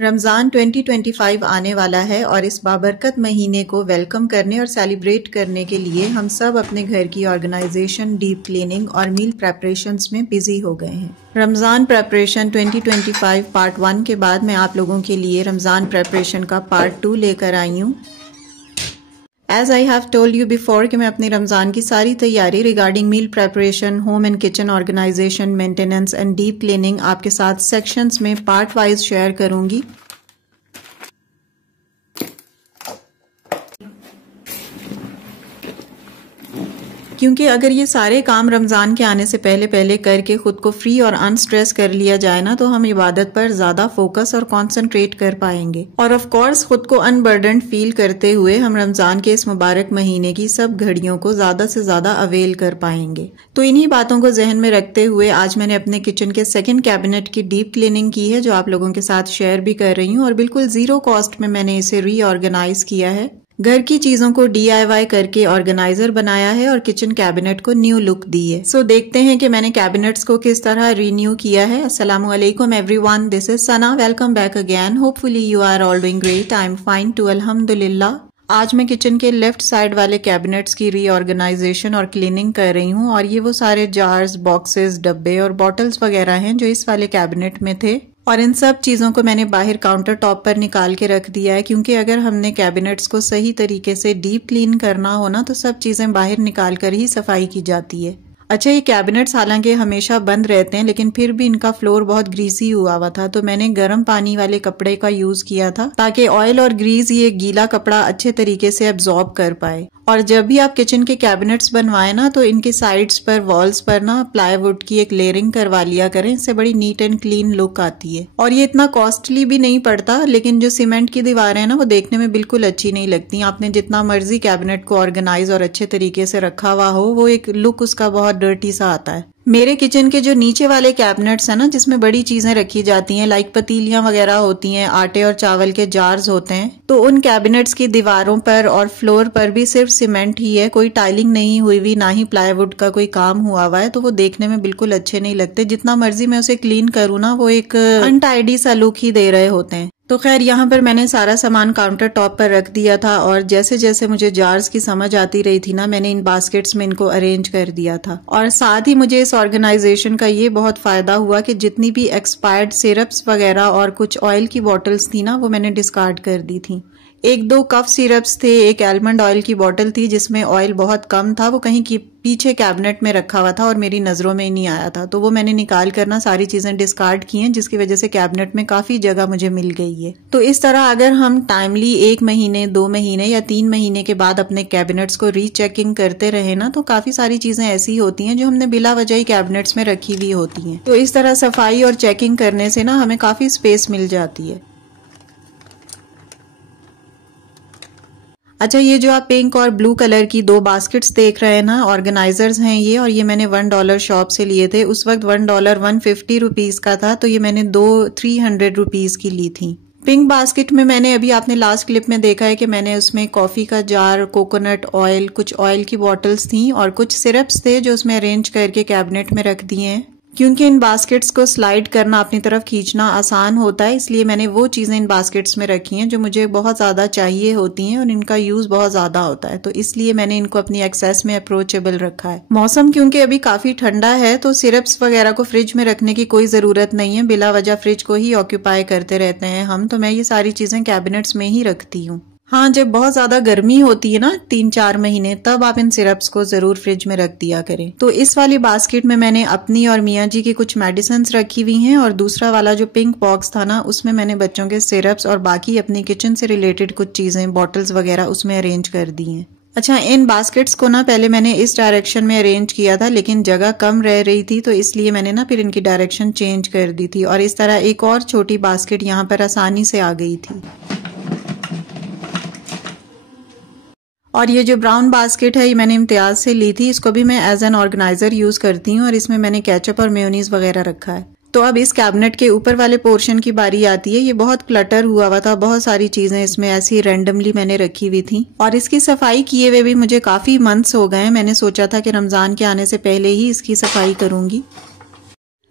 रमज़ान 2025 आने वाला है और इस बाबरकत महीने को वेलकम करने और सेलिब्रेट करने के लिए हम सब अपने घर की ऑर्गेनाइजेशन, डीप क्लीनिंग और मील प्रेपरेशंस में बिजी हो गए हैं। रमज़ान प्रेपरेशन 2025 पार्ट 1 के बाद मैं आप लोगों के लिए रमज़ान प्रेपरेशन का पार्ट 2 लेकर आई हूँ। As I have told you before कि मैं अपनी रमज़ान की सारी तैयारी regarding meal preparation, home and kitchen organisation, maintenance and deep cleaning आपके साथ सेक्शंस में पार्ट वाइज शेयर करूंगी। क्योंकि अगर ये सारे काम रमज़ान के आने से पहले पहले करके खुद को फ्री और अनस्ट्रेस कर लिया जाए ना, तो हम इबादत पर ज़्यादा फोकस और कंसंट्रेट कर पाएंगे और ऑफ कोर्स खुद को अनबर्डन्ड फील करते हुए हम रमज़ान के इस मुबारक महीने की सब घड़ियों को ज़्यादा से ज़्यादा अवेल कर पाएंगे। तो इन्हीं बातों को जहन में रखते हुए आज मैंने अपने किचन के सेकेंड कैबिनेट की डीप क्लीनिंग की है, जो आप लोगों के साथ शेयर भी कर रही हूँ और बिल्कुल ज़ीरो कॉस्ट में मैंने इसे रीऑर्गेनाइज किया है। घर की चीजों को DIY करके ऑर्गेनाइजर बनाया है और किचन कैबिनेट को न्यू लुक दी है। सो देखते हैं कि मैंने कैबिनेट्स को किस तरह रीन्यू किया है। अस्सलामु अलैकुम everyone, this is Sana, welcome back again. Hopefully you are all doing great, I am fine too, अल्हम्दुलिल्लाह। आज मैं किचन के लेफ्ट साइड वाले कैबिनेट्स की रीऑर्गेनाइजेशन और क्लीनिंग कर रही हूँ और ये वो सारे जार्स, बॉक्सेस, डब्बे और बॉटल्स वगैरह हैं जो इस वाले कैबिनेट में थे और इन सब चीजों को मैंने बाहर काउंटर टॉप पर निकाल के रख दिया है, क्योंकि अगर हमने कैबिनेट्स को सही तरीके से डीप क्लीन करना हो ना, तो सब चीजें बाहर निकाल कर ही सफाई की जाती है। अच्छा, ये कैबिनेट्स हालांकि हमेशा बंद रहते हैं, लेकिन फिर भी इनका फ्लोर बहुत ग्रीसी हुआ था, तो मैंने गर्म पानी वाले कपड़े का यूज किया था ताकि ऑयल और ग्रीस ये गीला कपड़ा अच्छे तरीके से एब्जॉर्ब कर पाए। और जब भी आप किचन के कैबिनेट्स बनवाएं ना, तो इनके साइड्स पर, वॉल्स पर ना प्लाईवुड की एक लेयरिंग करवा लिया करें, इससे बड़ी नीट एंड क्लीन लुक आती है। और ये इतना कॉस्टली भी नहीं पड़ता, लेकिन जो सीमेंट की दीवारें हैं ना, वो देखने में बिल्कुल अच्छी नहीं लगती। आपने जितना मर्जी कैबिनेट को ऑर्गेनाइज और अच्छे तरीके से रखा हुआ हो, वो एक लुक उसका बहुत डर्टी सा आता है। मेरे किचन के जो नीचे वाले कैबिनेट्स हैं ना, जिसमें बड़ी चीजें रखी जाती हैं, लाइक पतीलियां वगैरह होती हैं, आटे और चावल के जार्स होते हैं, तो उन कैबिनेट्स की दीवारों पर और फ्लोर पर भी सिर्फ सीमेंट ही है, कोई टाइलिंग नहीं हुई हुई, ना ही प्लाईवुड का कोई काम हुआ हुआ है, तो वो देखने में बिल्कुल अच्छे नहीं लगते। जितना मर्जी मैं उसे क्लीन करूँ ना, वो एक अनटाइडी सा लुक ही दे रहे होते हैं। तो खैर, यहाँ पर मैंने सारा सामान काउंटर टॉप पर रख दिया था और जैसे जैसे मुझे जार्स की समझ आती रही थी ना, मैंने इन बास्केट्स में इनको अरेंज कर दिया था। और साथ ही मुझे इस ऑर्गेनाइजेशन का ये बहुत फायदा हुआ कि जितनी भी एक्सपायर्ड सिरप्स वगैरह और कुछ ऑयल की बॉटल्स थी ना, वो मैंने डिस्कार्ड कर दी थी। 1-2 कफ सिरप्स थे, एक आलमंड ऑयल की बोतल थी जिसमें ऑयल बहुत कम था, वो कहीं की पीछे कैबिनेट में रखा हुआ था और मेरी नजरों में ही नहीं आया था, तो वो मैंने निकाल कर ना सारी चीजें डिस्कार्ड की हैं, जिसकी वजह से कैबिनेट में काफी जगह मुझे मिल गई है। तो इस तरह अगर हम टाइमली 1 महीने, 2 महीने या 3 महीने के बाद अपने कैबिनेट्स को रीचेकिंग करते रहे ना, तो काफी सारी चीजें ऐसी होती हैं जो हमने बिला वजह ही कैबिनेट्स में रखी हुई होती हैं। तो इस तरह सफाई और चेकिंग करने से ना हमें काफी स्पेस मिल जाती है। अच्छा, ये जो आप पिंक और ब्लू कलर की 2 बास्केट्स देख रहे हैं ना, ऑर्गेनाइजर्स हैं ये, और ये मैंने $1 शॉप से लिए थे। उस वक्त $1 150 रुपीज का था, तो ये मैंने 2 300 रुपीज की ली थी। पिंक बास्केट में मैंने अभी आपने लास्ट क्लिप में देखा है कि मैंने उसमें कॉफी का जार, कोकोनट ऑयल, कुछ ऑयल की बॉटल्स थी और कुछ सिरप्स थे जो उसमें अरेंज करके कैबिनेट में रख दिए हैं। क्योंकि इन बास्केट्स को स्लाइड करना, अपनी तरफ खींचना आसान होता है, इसलिए मैंने वो चीजें इन बास्केट्स में रखी हैं जो मुझे बहुत ज्यादा चाहिए होती हैं और इनका यूज बहुत ज्यादा होता है, तो इसलिए मैंने इनको अपनी एक्सेस में अप्रोचेबल रखा है। मौसम क्योंकि अभी काफी ठंडा है, तो सिरप्स वगैरह को फ्रिज में रखने की कोई जरूरत नहीं है, बिला वजह फ्रिज को ही ऑक्यूपाई करते रहते हैं हम, तो मैं ये सारी चीजें कैबिनेट्स में ही रखती हूँ। हाँ, जब बहुत ज्यादा गर्मी होती है ना, 3-4 महीने, तब आप इन सिरप्स को जरूर फ्रिज में रख दिया करें। तो इस वाली बास्केट में मैंने अपनी और मियाँ जी की कुछ मेडिसिन रखी हुई हैं और दूसरा वाला जो पिंक बॉक्स था ना, उसमें मैंने बच्चों के सिरप्स और बाकी अपनी किचन से रिलेटेड कुछ चीजें, बॉटल्स वगैरह उसमें अरेंज कर दी हैं। अच्छा, इन बास्केट्स को ना पहले मैंने इस डायरेक्शन में अरेंज किया था, लेकिन जगह कम रह रही थी, तो इसलिए मैंने ना फिर इनकी डायरेक्शन चेंज कर दी थी और इस तरह एक और छोटी बास्केट यहाँ पर आसानी से आ गई थी। और ये जो ब्राउन बास्केट है, ये मैंने इम्तियाज से ली थी, इसको भी मैं एज एन ऑर्गेनाइजर यूज करती हूँ और इसमें मैंने केचप और मेयोनीज वगैरह रखा है। तो अब इस कैबिनेट के ऊपर वाले पोर्शन की बारी आती है। ये बहुत क्लटर हुआ था, बहुत सारी चीजें इसमें ऐसी रैंडमली मैंने रखी हुई थी और इसकी सफाई किए हुए भी मुझे काफी मंथ्स हो गए। मैंने सोचा था कि रमजान के आने से पहले ही इसकी सफाई करूंगी।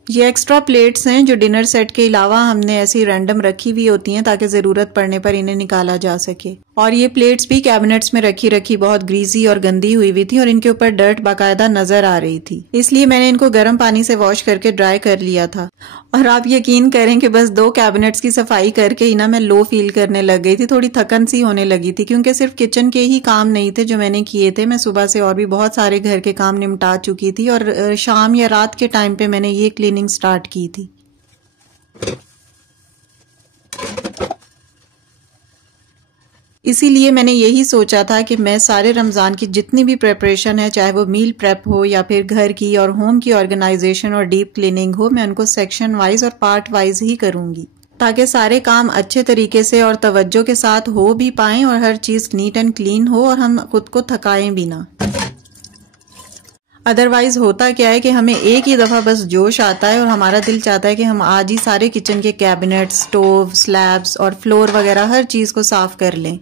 ये एक्स्ट्रा प्लेट्स हैं जो डिनर सेट के अलावा हमने ऐसी रैंडम रखी हुई होती हैं ताकि ज़रूरत पड़ने पर इन्हें निकाला जा सके। और ये प्लेट्स भी कैबिनेट्स में रखी बहुत ग्रीजी और गंदी हुई थी और इनके ऊपर डर्ट बाकायदा नजर आ रही थी, इसलिए मैंने इनको गर्म पानी से वॉश करके ड्राई कर लिया था। और आप यकीन करें कि बस 2 कैबिनेट्स की सफाई करके ही ना मैं लो फील करने लग गई थी, थोड़ी थकन सी होने लगी थी, क्योंकि सिर्फ किचन के ही काम नहीं थे जो मैंने किए थे। मैं सुबह से और भी बहुत सारे घर के काम निपटा चुकी थी और शाम या रात के टाइम पे मैंने ये क्लीनिंग स्टार्ट की थी। इसीलिए मैंने यही सोचा था कि मैं सारे रमज़ान की जितनी भी प्रिपरेशन है, चाहे वो मील प्रेप हो या फिर घर की और होम की ऑर्गेनाइजेशन और डीप क्लीनिंग हो, मैं उनको सेक्शन वाइज और पार्ट वाइज ही करूंगी ताकि सारे काम अच्छे तरीके से और तवज्जो के साथ हो भी पाएं और हर चीज़ नीट एंड क्लीन हो और हम खुद को थकाएं भी ना। अदरवाइज होता क्या है कि हमें एक ही दफ़ा बस जोश आता है और हमारा दिल चाहता है कि हम आज ही सारे किचन के कैबिनेट, स्टोव, स्लैब्स और फ्लोर वगैरह हर चीज़ को साफ कर लें।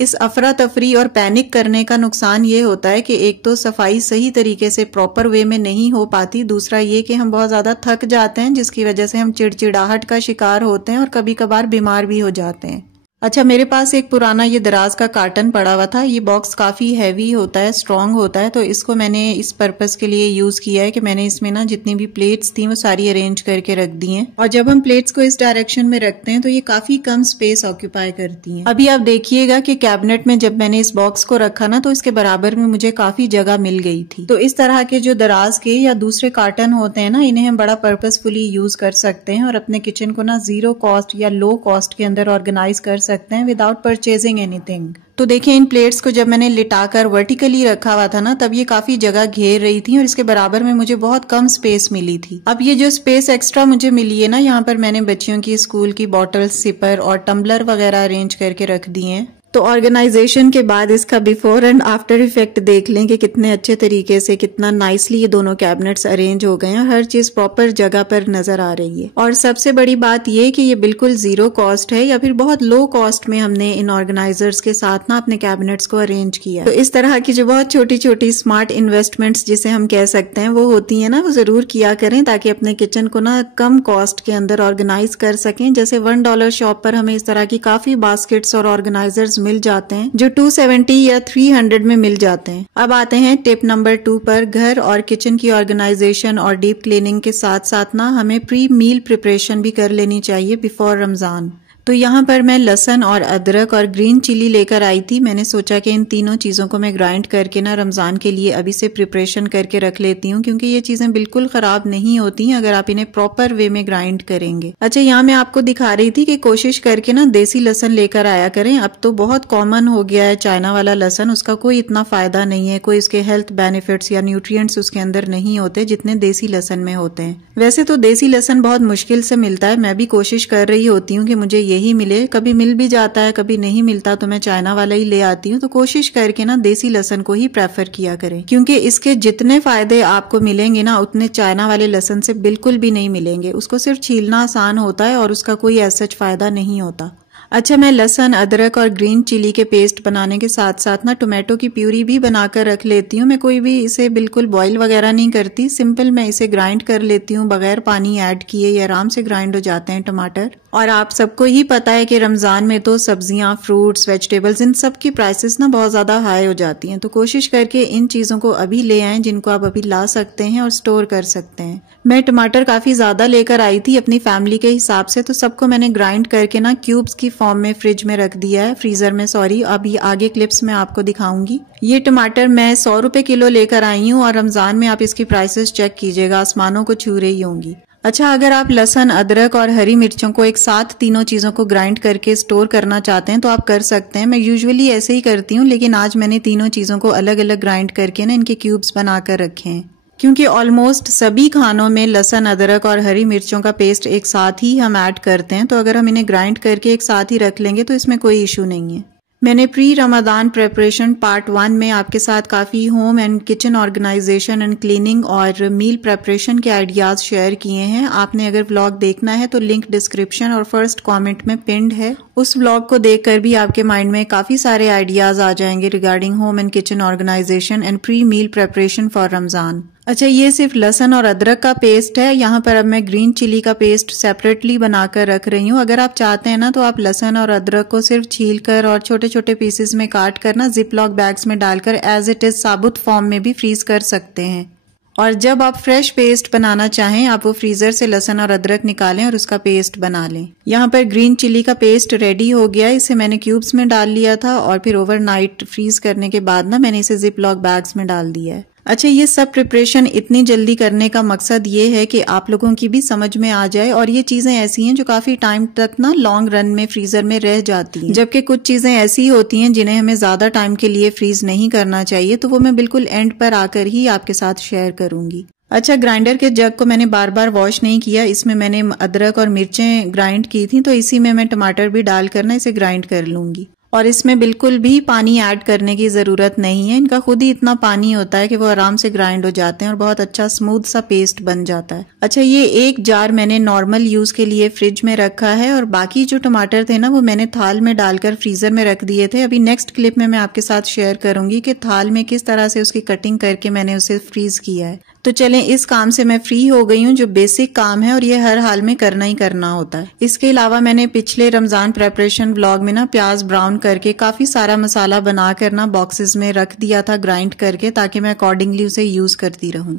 इस अफरा तफरी और पैनिक करने का नुकसान ये होता है कि एक तो सफाई सही तरीके से प्रॉपर वे में नहीं हो पाती, दूसरा ये कि हम बहुत ज़्यादा थक जाते हैं जिसकी वजह से हम चिड़चिड़ाहट का शिकार होते हैं और कभी कभार बीमार भी हो जाते हैं। अच्छा, मेरे पास एक पुराना ये दराज का कार्टन पड़ा हुआ था। ये बॉक्स काफ़ी हैवी होता है, स्ट्रॉन्ग होता है, तो इसको मैंने इस पर्पस के लिए यूज़ किया है कि मैंने इसमें ना जितनी भी प्लेट्स थी वो सारी अरेंज करके रख दी हैं। और जब हम प्लेट्स को इस डायरेक्शन में रखते हैं तो ये काफ़ी कम स्पेस ऑक्यूपाई करती हैं। अभी आप देखिएगा कि कैबिनेट में जब मैंने इस बॉक्स को रखा ना तो इसके बराबर में मुझे काफ़ी जगह मिल गई थी। तो इस तरह के जो दराज के या दूसरे कार्टन होते हैं ना, इन्हें हम बड़ा पर्पसफुली यूज़ कर सकते हैं और अपने किचन को ना ज़ीरो कॉस्ट या लो कॉस्ट के अंदर ऑर्गेनाइज कर सकते हैं विदाउट परचेजिंग एनीथिंग। तो देखिए, इन प्लेट्स को जब मैंने लिटाकर वर्टिकली रखा हुआ था ना, तब ये काफी जगह घेर रही थी और इसके बराबर में मुझे बहुत कम स्पेस मिली थी। अब ये जो स्पेस एक्स्ट्रा मुझे मिली है ना, यहाँ पर मैंने बच्चियों की स्कूल की बॉटल, सिपर और टम्बलर वगैरह अरेंज करके रख दिए हैं। तो ऑर्गेनाइजेशन के बाद इसका बिफोर एंड आफ्टर इफेक्ट देख लें कि कितने अच्छे तरीके से, कितना नाइसली ये दोनों कैबिनेट्स अरेंज हो गए हैं और हर चीज प्रॉपर जगह पर नजर आ रही है। और सबसे बड़ी बात ये कि ये बिल्कुल जीरो कॉस्ट है या फिर बहुत लो कॉस्ट में हमने इन ऑर्गेनाइजर्स के साथ ना अपने कैबिनेट्स को अरेंज किया। तो इस तरह की जो बहुत छोटी छोटी स्मार्ट इन्वेस्टमेंट्स जिसे हम कह सकते हैं वो होती है ना, वो जरूर किया करें ताकि अपने किचन को ना कम कॉस्ट के अंदर ऑर्गेनाइज कर सकें। जैसे $1 शॉप पर हमें इस तरह की काफी बास्केट्स और ऑर्गेनाइजर्स मिल जाते हैं जो 270 या 300 में मिल जाते हैं। अब आते हैं टिप नंबर 2 पर। घर और किचन की ऑर्गेनाइजेशन और डीप क्लीनिंग के साथ साथ ना हमें प्री मील प्रिपरेशन भी कर लेनी चाहिए बिफोर रमजान। तो यहाँ पर मैं लहसुन और अदरक और ग्रीन चिली लेकर आई थी। मैंने सोचा कि इन तीनों चीज़ों को मैं ग्राइंड करके ना रमज़ान के लिए अभी से प्रिपरेशन करके रख लेती हूँ, क्योंकि ये चीज़ें बिल्कुल ख़राब नहीं होती हैं अगर आप इन्हें प्रॉपर वे में ग्राइंड करेंगे। अच्छा, यहाँ मैं आपको दिखा रही थी कि कोशिश करके ना देसी लहसुन लेकर आया करें। अब तो बहुत कॉमन हो गया है चाइना वाला लहसुन, उसका कोई इतना फ़ायदा नहीं है, कोई उसके हेल्थ बेनिफिट्स या न्यूट्रिएंट्स उसके अंदर नहीं होते जितने देसी लहसुन में होते हैं। वैसे तो देसी लहसुन बहुत मुश्किल से मिलता है, मैं भी कोशिश कर रही होती हूँ कि मुझे यही मिले। कभी मिल भी जाता है, कभी नहीं मिलता तो मैं चाइना वाला ही ले आती हूँ। तो कोशिश करके ना देसी लहसुन को ही प्रेफर किया करें, क्योंकि इसके जितने फायदे आपको मिलेंगे ना उतने चाइना वाले लहसुन से बिल्कुल भी नहीं मिलेंगे। उसको सिर्फ छीलना आसान होता है और उसका कोई ऐसा फायदा नहीं होता। अच्छा, मैं लहसुन, अदरक और ग्रीन चिली के पेस्ट बनाने के साथ साथ ना टोमेटो की प्यूरी भी बनाकर रख लेती हूँ। मैं कोई भी इसे बिल्कुल बॉईल वगैरह नहीं करती, सिंपल मैं इसे ग्राइंड कर लेती हूँ बगैर पानी ऐड किए। ये आराम से ग्राइंड हो जाते हैं टमाटर। और आप सबको ही पता है कि रमजान में तो सब्जियां, फ्रूट्स, वेजिटेबल्स, इन सब की प्राइसेस ना बहुत ज्यादा हाई हो जाती हैं। तो कोशिश करके इन चीजों को अभी ले आएं जिनको आप अभी ला सकते हैं और स्टोर कर सकते हैं। मैं टमाटर काफी ज्यादा लेकर आई थी अपनी फैमिली के हिसाब से, तो सबको मैंने ग्राइंड करके ना क्यूब्स की फॉर्म में फ्रिज में रख दिया है, फ्रीजर में सॉरी। अभी आगे क्लिप्स में आपको दिखाऊंगी। ये टमाटर मैं 100 रुपए किलो लेकर आई हूँ और रमजान में आप इसकी प्राइसेस चेक कीजिएगा, आसमानों को छू रही होंगी। अच्छा, अगर आप लहसुन, अदरक और हरी मिर्चों को एक साथ तीनों चीजों को ग्राइंड करके स्टोर करना चाहते हैं तो आप कर सकते हैं। मैं यूजुअली ऐसे ही करती हूँ, लेकिन आज मैंने तीनों चीजों को अलग अलग ग्राइंड करके ना इनके क्यूब्स बनाकर रखे हैं, क्योंकि ऑलमोस्ट सभी खानों में लहसुन, अदरक और हरी मिर्चों का पेस्ट एक साथ ही हम ऐड करते हैं। तो अगर हम इन्हें ग्राइंड करके एक साथ ही रख लेंगे तो इसमें कोई इशू नहीं है। मैंने प्री रमदान प्रेपरेशन पार्ट 1 में आपके साथ काफ़ी home and kitchen organisation and cleaning और मील प्रेपरेशन के आइडियाज़ शेयर किए हैं। आपने अगर व्लॉग देखना है तो लिंक डिस्क्रिप्शन और फर्स्ट कमेंट में पिन्ड है। उस व्लॉग को देखकर भी आपके माइंड में काफ़ी सारे आइडियाज़ आ जाएंगे regarding home and kitchen organisation and pre meal preparation for Ramzan. अच्छा, ये सिर्फ लहसुन और अदरक का पेस्ट है। यहाँ पर अब मैं ग्रीन चिली का पेस्ट सेपरेटली बनाकर रख रही हूँ। अगर आप चाहते हैं ना तो आप लहसुन और अदरक को सिर्फ छील कर और छोटे छोटे पीसेस में काट कर ना जिप लॉक बैग्स में डालकर एज इट इज साबुत फॉर्म में भी फ्रीज कर सकते हैं। और जब आप फ्रेश पेस्ट बनाना चाहें, आप वो फ्रीजर से लहसुन और अदरक निकालें और उसका पेस्ट बना लें। यहाँ पर ग्रीन चिली का पेस्ट रेडी हो गया। इसे मैंने क्यूब्स में डाल लिया था और फिर ओवरनाइट फ्रीज करने के बाद ना मैंने इसे जिप लॉक बैग्स में डाल दिया है। अच्छा, ये सब प्रिपरेशन इतनी जल्दी करने का मकसद ये है कि आप लोगों की भी समझ में आ जाए, और ये चीजें ऐसी हैं जो काफी टाइम तक ना लॉन्ग रन में फ्रीजर में रह जाती हैं, जबकि कुछ चीजें ऐसी होती हैं जिन्हें हमें ज्यादा टाइम के लिए फ्रीज नहीं करना चाहिए। तो वो मैं बिल्कुल एंड पर आकर ही आपके साथ शेयर करूंगी। अच्छा, ग्राइंडर के जग को मैंने बार बार वॉश नहीं किया। इसमें मैंने अदरक और मिर्चें ग्राइंड की थी, तो इसी में मैं टमाटर भी डालकर ना इसे ग्राइंड कर लूंगी। और इसमें बिल्कुल भी पानी ऐड करने की जरूरत नहीं है। इनका खुद ही इतना पानी होता है कि वो आराम से ग्राइंड हो जाते हैं और बहुत अच्छा स्मूथ सा पेस्ट बन जाता है। अच्छा, ये एक जार मैंने नॉर्मल यूज के लिए फ्रिज में रखा है, और बाकी जो टमाटर थे ना वो मैंने थाल में डालकर फ्रीजर में रख दिए थे। अभी नेक्स्ट क्लिप में मैं आपके साथ शेयर करूंगी कि थाल में किस तरह से उसकी कटिंग करके मैंने उसे फ्रीज किया है। तो चलें, इस काम से मैं फ्री हो गई हूँ, जो बेसिक काम है और ये हर हाल में करना ही करना होता है। इसके अलावा मैंने पिछले रमजान प्रेपरेशन व्लॉग में ना प्याज ब्राउन करके काफी सारा मसाला बनाकर ना बॉक्सेस में रख दिया था ग्राइंड करके, ताकि मैं अकॉर्डिंगली उसे यूज करती रहूं।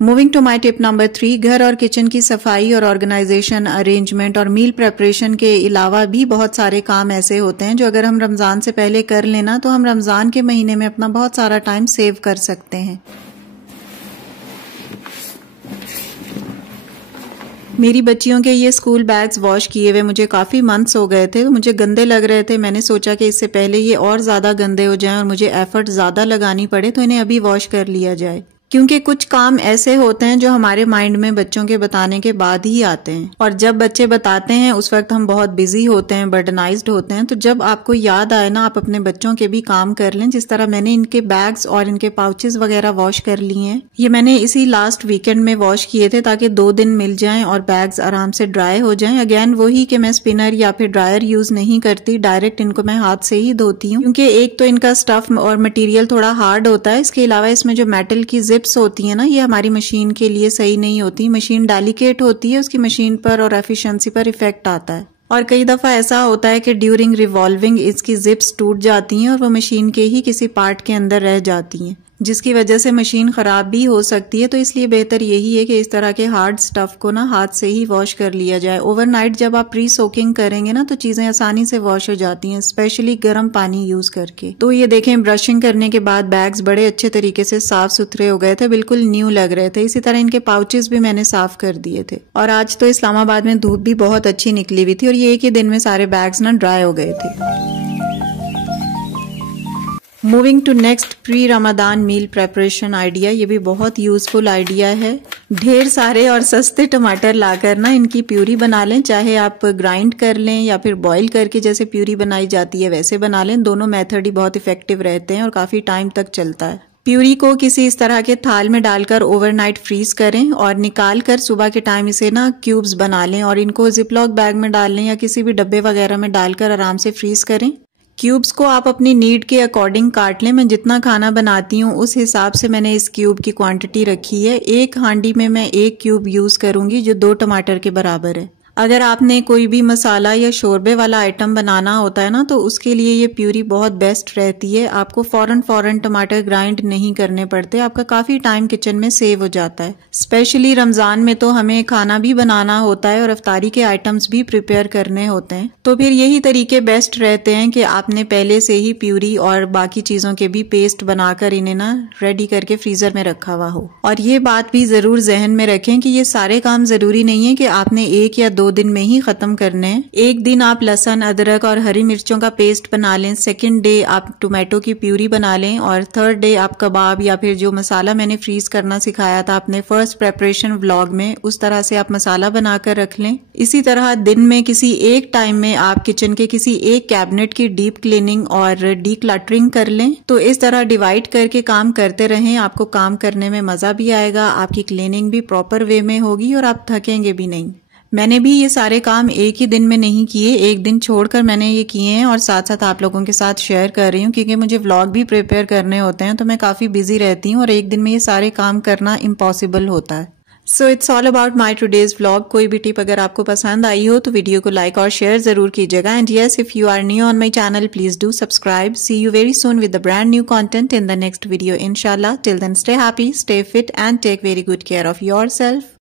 Moving to my tip number 3, घर और किचन की सफाई और ऑर्गेनाइजेशन, अरेंजमेंट और मील प्रेपरेशन के अलावा भी बहुत सारे काम ऐसे होते हैं जो अगर हम रमजान से पहले कर लेना तो हम रमजान के महीने में अपना बहुत सारा टाइम सेव कर सकते हैं। मेरी बच्चियों के ये स्कूल बैग्स वॉश किए हुए मुझे काफी मंथ्स हो गए थे, तो मुझे गंदे लग रहे थे। मैंने सोचा कि इससे पहले ये और ज्यादा गंदे हो जाएं और मुझे एफर्ट ज्यादा लगानी पड़े, तो इन्हें अभी वॉश कर लिया जाए। क्योंकि कुछ काम ऐसे होते हैं जो हमारे माइंड में बच्चों के बताने के बाद ही आते हैं, और जब बच्चे बताते हैं उस वक्त हम बहुत बिजी होते हैं, बर्डनाइज्ड होते हैं। तो जब आपको याद आए ना, आप अपने बच्चों के भी काम कर लें। जिस तरह मैंने इनके बैग्स और इनके पाउचेस वगैरह वॉश कर लिए हैं, ये मैंने इसी लास्ट वीकेंड में वॉश किए थे ताकि 2 दिन मिल जाएं और बैग्स आराम से ड्राई हो जाएं। अगेन वही कि मैं स्पिनर या फिर ड्रायर यूज नहीं करती, डायरेक्ट इनको मैं हाथ से ही धोती हूँ, क्योंकि एक तो इनका स्टफ और मटेरियल थोड़ा हार्ड होता है। इसके अलावा इसमें जो मेटल की जिप्स होती है ना, ये हमारी मशीन के लिए सही नहीं होती। मशीन डेलिकेट होती है, उसकी मशीन पर और एफिशिएंसी पर इफेक्ट आता है। और कई दफा ऐसा होता है कि ड्यूरिंग रिवॉल्विंग इसकी जिप्स टूट जाती हैं और वो मशीन के ही किसी पार्ट के अंदर रह जाती हैं, जिसकी वजह से मशीन खराब भी हो सकती है। तो इसलिए बेहतर यही है कि इस तरह के हार्ड स्टफ को ना हाथ से ही वॉश कर लिया जाए। ओवरनाइट जब आप प्री सोकिंग करेंगे ना तो चीजें आसानी से वॉश हो जाती हैं, स्पेशली गर्म पानी यूज करके। तो ये देखें, ब्रशिंग करने के बाद बैग्स बड़े अच्छे तरीके से साफ सुथरे हो गए थे, बिल्कुल न्यू लग रहे थे। इसी तरह इनके पाउचेस भी मैंने साफ कर दिए थे। और आज तो इस्लामाबाद में धूप भी बहुत अच्छी निकली हुई थी और ये एक ही दिन में सारे बैग्स ना ड्राई हो गए थे। Moving to next pre Ramadan meal preparation idea. ये भी बहुत यूजफुल आइडिया है। ढेर सारे और सस्ते टमाटर लाकर ना इनकी प्यूरी बना लें, चाहे आप ग्राइंड कर लें या फिर बॉईल करके जैसे प्यूरी बनाई जाती है वैसे बना लें। दोनों मेथड ही बहुत इफेक्टिव रहते हैं और काफी टाइम तक चलता है। प्यूरी को किसी इस तरह के थाल में डालकर ओवरनाइट फ्रीज करें और निकाल कर सुबह के टाइम इसे ना क्यूब्स बना लें और इनको जिपलॉक बैग में डाल लें या किसी भी डब्बे वगैरह में डालकर आराम से फ्रीज करें। क्यूब्स को आप अपनी नीड के अकॉर्डिंग काट लें। मैं जितना खाना बनाती हूँ उस हिसाब से मैंने इस क्यूब की क्वांटिटी रखी है। एक हांडी में मैं 1 क्यूब यूज करूंगी जो 2 टमाटर के बराबर है। अगर आपने कोई भी मसाला या शोरबे वाला आइटम बनाना होता है ना तो उसके लिए ये प्यूरी बहुत बेस्ट रहती है। आपको फौरन टमाटर ग्राइंड नहीं करने पड़ते, आपका काफी टाइम किचन में सेव हो जाता है। स्पेशली रमजान में तो हमें खाना भी बनाना होता है और इफ्तारी के आइटम्स भी प्रिपेयर करने होते हैं, तो फिर यही तरीके बेस्ट रहते हैं कि आपने पहले से ही प्यूरी और बाकी चीजों के भी पेस्ट बनाकर इन्हें ना रेडी करके फ्रीजर में रखा हुआ हो। और ये बात भी जरूर जहन में रखें कि ये सारे काम जरूरी नहीं है कि आपने 1 या 2 दिन में ही खत्म करने हैं। एक दिन आप लहसुन, अदरक और हरी मिर्चों का पेस्ट बना लें, सेकंड डे आप टोमेटो की प्यूरी बना लें और थर्ड डे आप कबाब या फिर जो मसाला मैंने फ्रीज करना सिखाया था अपने फर्स्ट प्रेपरेशन व्लॉग में, उस तरह से आप मसाला बनाकर रख लें। इसी तरह दिन में किसी एक टाइम में आप किचन के किसी एक कैबिनेट की डीप क्लीनिंग और डीक्लटरिंग कर लें। तो इस तरह डिवाइड करके काम करते रहें, आपको काम करने में मजा भी आएगा, आपकी क्लीनिंग भी प्रॉपर वे में होगी और आप थकेंगे भी नहीं। मैंने भी ये सारे काम एक ही दिन में नहीं किए, एक दिन छोड़कर मैंने ये किए हैं और साथ साथ आप लोगों के साथ शेयर कर रही हूँ क्योंकि मुझे व्लॉग भी प्रिपेयर करने होते हैं तो मैं काफ़ी बिजी रहती हूँ और एक दिन में ये सारे काम करना इम्पॉसिबल होता है। So it's all about my today's vlog. कोई भी टिप अगर आपको पसंद आई हो तो वीडियो को लाइक और शेयर जरूर कीजिएगा। And yes, if you are new on my channel please do subscribe. See you very soon with the brand new content in the next video इंशाल्लाह। Till then stay happy, stay fit and take very good care of your self.